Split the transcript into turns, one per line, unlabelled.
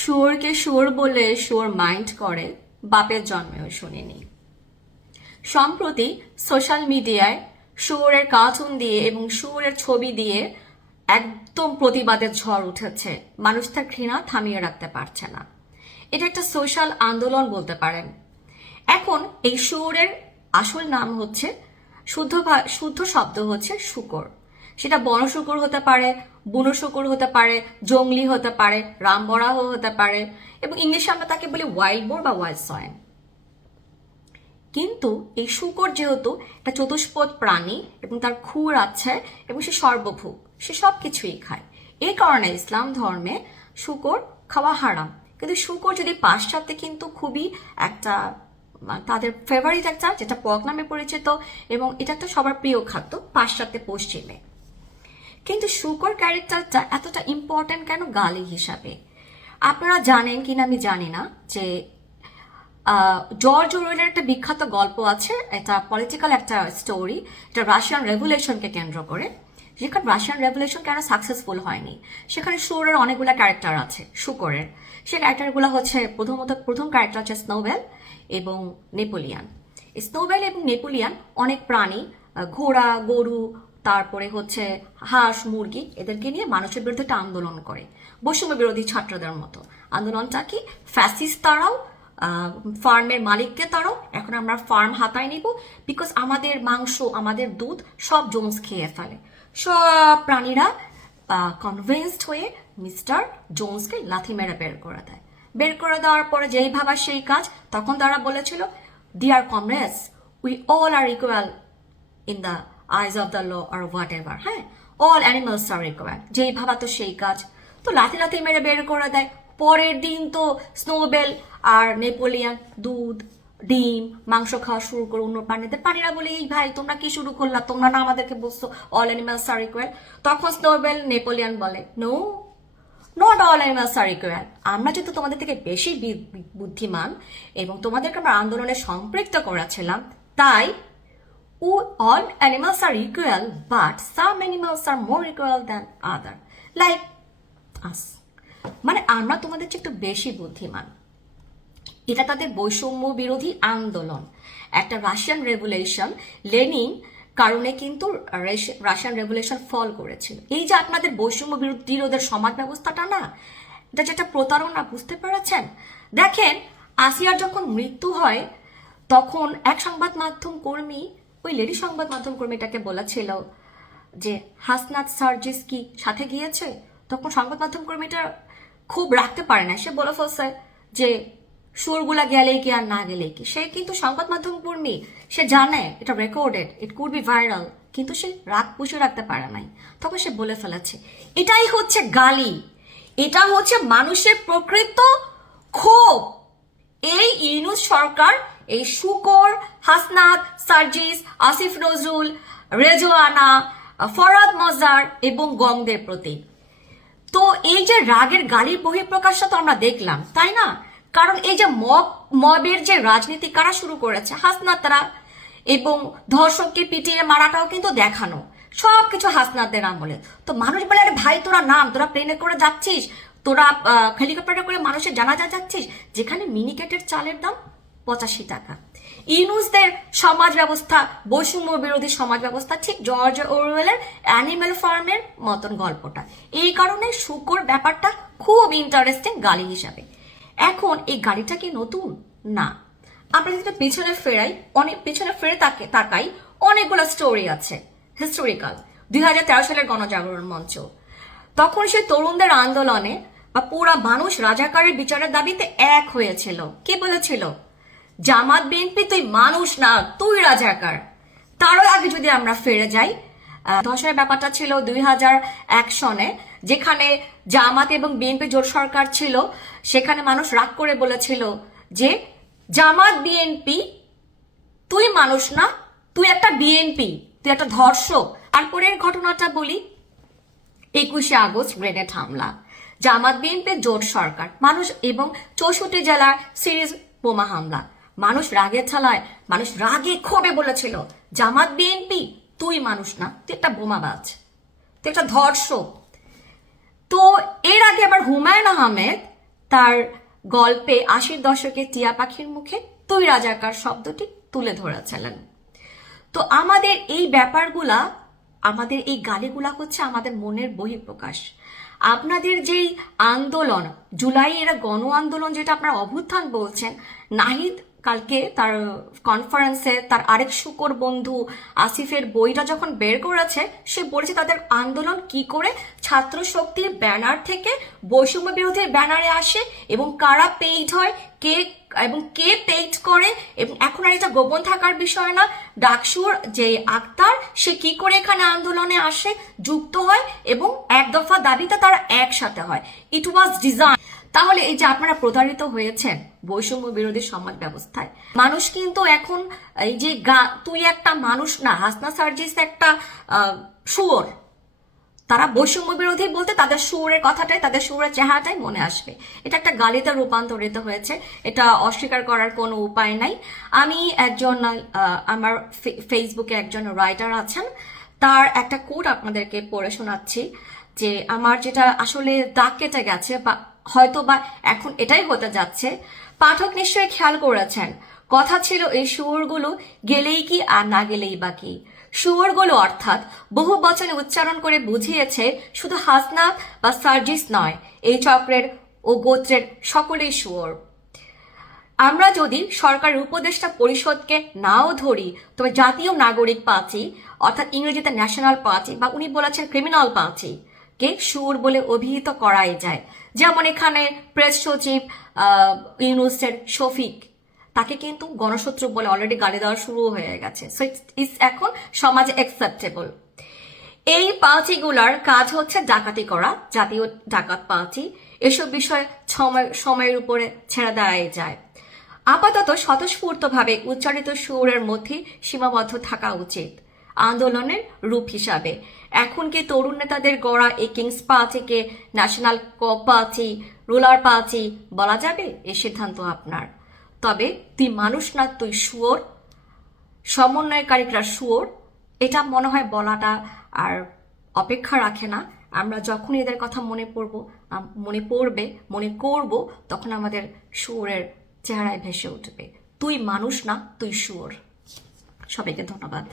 শুয়োরকে শুয়োর বলে শুয়োর মাইন্ড করে, বাপের জন্মেও শুনিনি। সম্প্রতি সোশ্যাল মিডিয়ায় শুয়োরের কার্টুন দিয়ে এবং শুয়োরের ছবি দিয়ে একদম প্রতিবাদের ঝড় উঠেছে। মানুষ তার ঘৃণা থামিয়ে রাখতে পারছে না। এটা একটা সোশ্যাল আন্দোলন বলতে পারেন। এখন এই শুয়োরের আসল নাম হচ্ছে, শুদ্ধ শুদ্ধ শব্দ হচ্ছে শুকর। সেটা বনশুকর হতে পারে বুনো শুকর হতে পারে জঙ্গলি হতে পারে, রামবরাহ হতে পারে এবং ইংলিশে আমরা তাকে বলি ওয়াইল্ড বোর বা ওয়াইল্ড সয়েন কিন্তু এই শুকর যেহেতু একটা চতুষ্পদ প্রাণী এবং তার খুর আছে এবং সে সর্বভূক সে সব কিছুই খায়। এই কারণে ইসলাম ধর্মে শুকর খাওয়া হারাম। কিন্তু শুকর যদি পাশ্চাত্যে কিন্তু খুবই একটা মানে তাদের ফেভারিট একটা, যেটা পক নামে পরিচিত এবং এটা একটা সবার প্রিয় খাদ্য, পাশ্চাত্যে পশ্চিমে। কিন্তু শুকর ক্যারেক্টারটা এতটা ইম্পর্ট্যান্ট কেন গালি হিসাবে? আপনারা জানেন কিনা আমি জানি না যে জর্জ ওরওয়েলের একটা বিখ্যাত গল্প আছে, এটা পলিটিক্যাল একটা স্টোরি এটা রাশিয়ান রেভুলেশনকে কেন্দ্র করে, যেখানে রাশিয়ান রেভুলেশন কেন সাকসেসফুল হয়নি? সেখানে শুয়োরের অনেকগুলো ক্যারেক্টার আছে, শুকরের। সে ক্যারেক্টারগুলো হচ্ছে প্রথমত, প্রথম ক্যারেক্টার হচ্ছে স্নোবেল এবং নেপোলিয়ান স্নোবেল এবং নেপোলিয়ান অনেক প্রাণী ঘোড়া, গরু তারপরে হচ্ছে হাঁস, মুরগি, এদেরকে নিয়ে মানুষের বিরুদ্ধে একটা আন্দোলন করে। বৈষম্য বিরোধী ছাত্রদের মতো। আন্দোলনটা কি? ফ্যাসিস তারাও ফার্মের মালিককে তারাও। এখন আমরা ফার্ম হাতায় নিব বিকজ আমাদের মাংস, আমাদের দুধ সব জোন্স খেয়ে ফেলে। সব প্রাণীরা কনভিন্সড হয়ে মিস্টার জোন্সকে লাথি মেরে বের করে দেয়। বের করে দেওয়ার পরে যেই ভাবা সেই কাজ, তখন তারা বলেছিল dear comrades we all are equal in the eyes of the law or whatever হ্যাঁ? অল অ্যানিমালস আর ইকুয়াল যেই ভাবা তো সেই কাজ। তো লাথি লাথি মেরে বের করে দেয়। পরের দিন তো স্নোবেল আর নেপোলিয়ান দুধ, ডিম, মাংস খাওয়া শুরু করে অন্য প্রাণীদের প্রাণীরা বলে, এই ভাই, তোমরা কি শুরু করলা? তোমরা না আমাদেরকে বলছো অল অ্যানিমালস আর ইকুয়াল তখন স্নোবেল নেপোলিয়ান বলে no not all animals are equal আমরা যেহেতু তোমাদের থেকে বেশি বুদ্ধিমান এবং তোমাদেরকে আমরা আন্দোলনে সম্পৃক্ত করাছিলাম, তাই all animals are equal, but some animals are more equal than other. Like us. মানে আমরা তোমাদের চেয়ে একটু বেশি বুদ্ধিমান। এটা তাদের বৈষম্য বিরোধী আন্দোলন। একটা রাশিয়ান রেভুলেশন লেনিন কারণে কিন্তু রাশি- রাশিয়ান রেভুলেশন ফল করেছিল। এই যে আপনাদের বৈষম্য বিরোধী বিরোধীদের সমাজ ব্যবস্থাটা না, এটা যেটা প্রতারণা, বুঝতে পেরেছেন? দেখেন, আসিয়ার যখন মৃত্যু হয়, তখন এক সংবাদ মাধ্যম কর্মী ওই লেডি সংবাদ মাধ্যম কর্মীটাকে বলেছিল যে, হাসনাত সার্জিস কি সাথে গিয়েছে? তখন সংবাদ মাধ্যম কর্মীটা খুব রাখতে পারে না। সে বলে ফেলছে যে, সুরগুলা গেলেই কি আর না গেলেই কি। সে কিন্তু সংবাদ মাধ্যম কর্মী সে জানে এটা recorded it could be viral কিন্তু সে রাগ পুষে রাখতে পারে নাই। তখন সে বলে ফেলেছে, এটাই হচ্ছে গালি। এটা হচ্ছে মানুষের প্রকৃত ক্ষোভ। এই ইউনুস সরকার, এই শুকর হাসনাত সার্জিস, আসিফ নজরুল, রেজওয়ানা, ফরাদ মজার এবং গঙ্গদের প্রতি। তো এই যে রাগের গালির বহিঃপ্রকাশটা তো আমরা দেখলাম, তাই না? কারণ এই যে মব, মবের যে রাজনীতি কারা শুরু করেছে? হাসনাতরা এবং ধর্ষককে পিটিয়ে মারাটাও কিন্তু দেখানো। সবকিছু হাসনাতদের আমলে তো মানুষ বলে, আরে ভাই, তোরা নাম, তোরা প্লেনে করে যাচ্ছিস, তোরা হেলিকপ্টারে করে মানুষের জানাজা যাচ্ছিস যেখানে মিনিকেটের চালের দাম পঁচাশি টাকা। ইউনুসদের সমাজ ব্যবস্থা, বৈষম্য বিরোধী সমাজ ব্যবস্থা, ঠিক জর্জ ওরওয়েলের অ্যানিম্যাল ফার্মের মতন গল্পটা। এই কারণে শুকর ব্যাপারটা খুব ইন্টারেস্টিং গালি হিসাবে। এখন এই গাড়িটা কি নতুন? না। আমরা যদি পিছনে ফেরাই, অনেক পিছনে ফিরে তাকে তাকাই, অনেকগুলো স্টোরি আছে। হিস্টোরিক্যাল দুই হাজার তেরো সালের গণজাগরণ মঞ্চ। তখন সে তরুণদের আন্দোলনে বা পুরা মানুষ রাজাকারের বিচারের দাবিতে এক হয়েছিল। কে বলেছিল? জামাত বিএনপি, তুই মানুষ না, তুই রাজাকার। তারও আগে যদি আমরা ফিরে যাই ধসের ব্যাপারটা ছিল দুই হাজার এক সনে, যেখানে জামাত এবং বিএনপি জোট সরকার ছিল, সেখানে মানুষ রাগ করে বলেছিল যে, জামাত বিএনপি, তুই মানুষ না, তুই একটা বিএনপি, তুই একটা ধর্ষক। আর পরের ঘটনাটা বলি, একুশে আগস্ট গ্রেনেড হামলা। জামাত বিএনপির জোট সরকার, মানুষ এবং চৌষট্টি জেলার সিরিজ বোমা হামলা। মানুষ রাগে ছালায় মানুষ রাগে ক্ষোভে বলেছিল, জামাত বিএনপি তুই মানুষ না, তুই একটা বোমাবাজ, তুই একটা ধর্ষক। তো এর আগে আবার হুমায়ুন আহমেদ তার গল্পে আশির দশকে টিয়া পাখির মুখে তুই রাজাকার শব্দটি তুলে ধরেছিলেন। তো আমাদের এই ব্যাপারগুলা, আমাদের এই গালিগুলা হচ্ছে আমাদের মনের বহিঃপ্রকাশ। আপনাদের যেই আন্দোলন, জুলাই এরা গণ আন্দোলন যেটা আপনারা অভ্যুত্থান বলছেন, নাহিদ কালকে তার কনফারেন্সে তার আরেক শুকর বন্ধু আসিফের বইটা যখন বের করেছে, সে বলেছে তাদের আন্দোলন কি করে? ছাত্র শক্তির ব্যানার থেকে বৈষম্য বিরোধী ব্যানারে আসে এবং কারা পেইড হয়, কে এবং কে পেইড করে এবং এখন আর এটা গোপন থাকার বিষয় না। ডাকসুর যে আক্তার, সে কি করে এখানে আন্দোলনে আসে, যুক্ত হয় এবং এক দফা দাবিতে তারা একসাথে হয়। ইট ওয়াজ ডিজাইন তাহলে এই যে আপনারা প্রতারিত হয়েছেন বৈষম্য বিরোধী সমাজ ব্যবস্থায়, মানুষ কিন্তু এখন এই যে গা, তুই একটা মানুষ না, হাসনা সার্জিস একটা শুয়োর। তারা বৈষম্য বিরোধী বলতে তাদের সুরের কথাটাই, তাদের সুরের চেহারাটাই মনে আসবে। এটা একটা গালিতে রূপান্তরিত হয়েছে, এটা অস্বীকার করার কোনো উপায় নাই। আমি একজন আমার ফেসবুকে একজন রাইটার আছেন, তার একটা কোড আপনাদেরকে পড়ে শোনাচ্ছি, যে আমার যেটা আসলে দাগ কেটে গেছে বা হয়তো বা এখন এটাই হতে যাচ্ছে। পাঠক নিশ্চয়ই খেয়াল করেছেন, কথা ছিল এই সুরগুলো গেলেই কি আর না গেলেই বা কি। শুয়োরগুলো অর্থাৎ বহু বচনে উচ্চারণ করে বুঝিয়েছে শুধু হাসনাত বা সার্জিস নয়, এই চক্রের ও গোত্রের সকলেই শুয়োর আমরা যদি সরকারের উপদেষ্টা পরিষদকে নাও ধরি, তবে জাতীয় নাগরিক পার্টি অর্থাৎ ইংরেজিতে ন্যাশনাল পার্টি বা উনি বলেছেন ক্রিমিনাল পার্টি কে সুর বলে অভিহিত করাই যায়। যেমন এখানে প্রেস সচিব ইউনুসের শফিক, তাকে কিন্তু গণশত্রু বলে অলরেডি গালি দেওয়া শুরু হয়ে গেছে। সো ইটস এখন সমাজে অ্যাকসেপ্টেবল এই পার্টিগুলার কাজ হচ্ছে ডাকাতি করা, জাতীয় ডাকাত পার্টি। এসব বিষয় সময়, সময়ের উপরে ছেড়ে দেওয়াই যায়। আপাতত স্বতঃস্ফূর্তভাবে উচ্চারিত সুরের মধ্যে সীমাবদ্ধ থাকা উচিত। আন্দোলনের রূপ হিসাবে। এখন কি তরুণ নেতাদের গড়া এই কিংস পার্টিকে ন্যাশনাল কো পার্টি, রুলার পার্টি বলা যাবে? এ সিদ্ধান্ত আপনার। তবে তুই মানুষ না, তুই শুয়োর। সমন্বয়কারীরা শুয়োর। এটা মনে হয় বলাটা আর অপেক্ষা রাখে না। আমরা যখন এদের কথা মনে পড়ব মনে পড়বে, মনে করব, তখন আমাদের শুয়োরের চেহারায় ভেসে উঠবে। তুই মানুষ না, তুই শুয়োর। সবাইকে ধন্যবাদ।